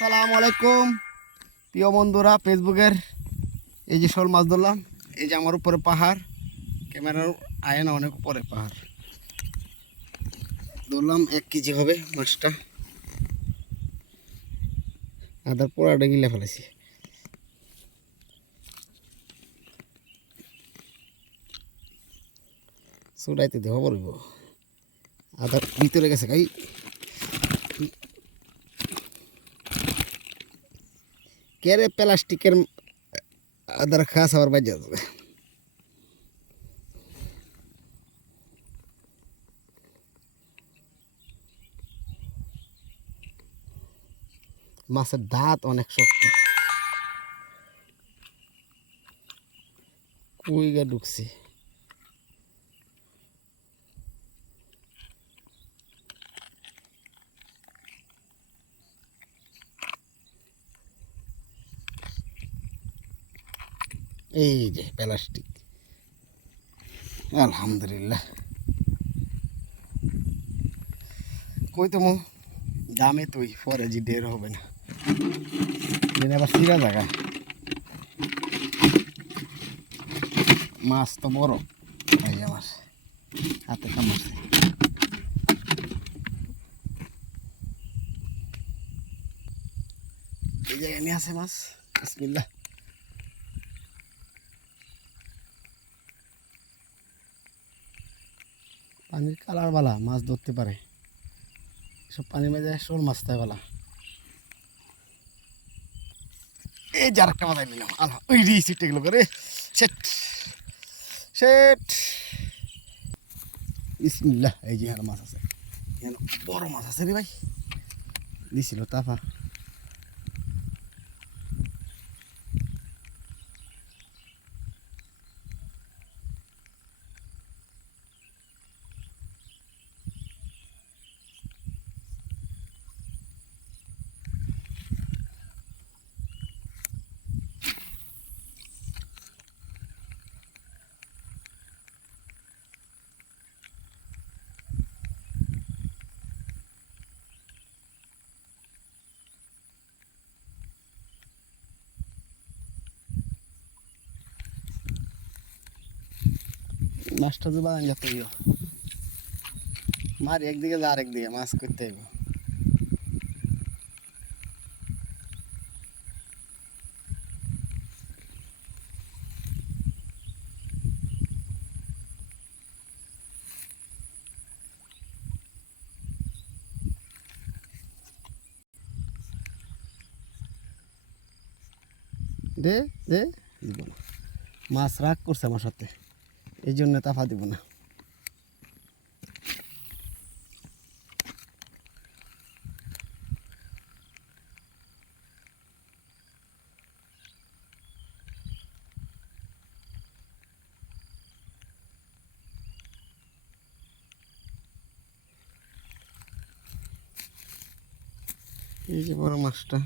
আসসালামু আলাইকুম। প্রিয় বন্ধুরা, ফেসবুকের এই যে শোল মাছ ধরলাম, এই যে আমার উপরে পাহাড়, ক্যামেরার আয় না অনেক উপরে পাহাড়। ধরলাম এক কেজি হবে মাছটা। আদার পোড়াটা গিলে ফেলেছি। চুড়াইতে দেওয়া পড়ব। আদার ভিতরে গেছে, গাই। কেরে প্লাস্টিকের আদার খাস আবার বাজে যাবে মাছের দাঁত অনেক শক্ত কুইগা ঢুকছে এই যে প্লাস্টিক। আলহামদুলিল্লাহ। কই তো দামে তুই পরে যে ডের হবে না। দিনে আবার সিরা জায়গা। মাছ তো বড়। এই আমার হাতে কামাচ্ছে এই জায়গায় নিয়ে আছে মাছ। বিসমিল্লাহ। পানির কালার বালা, মাছ ধরতে পারে। সব পানির মাঝে শোল মাছ তাই বালা। এই যে আরেকটা মাথায় নিলাম। আল্লাহ, ওই রি সিটে করে সেট সেট। বিসমিল্লাহ, এই যে মাছ আছে। বড় মাছ আছে রে ভাই। দিছিল তাফা। মাছটা তো যত ইয়ে মার একদিকে যা আরেকদিকে মাছ করতে হইব। দে দে। মাছ রাগ করছে আমার সাথে। এই জন্য তাফা দিব না। এই যে বড় মাছটা।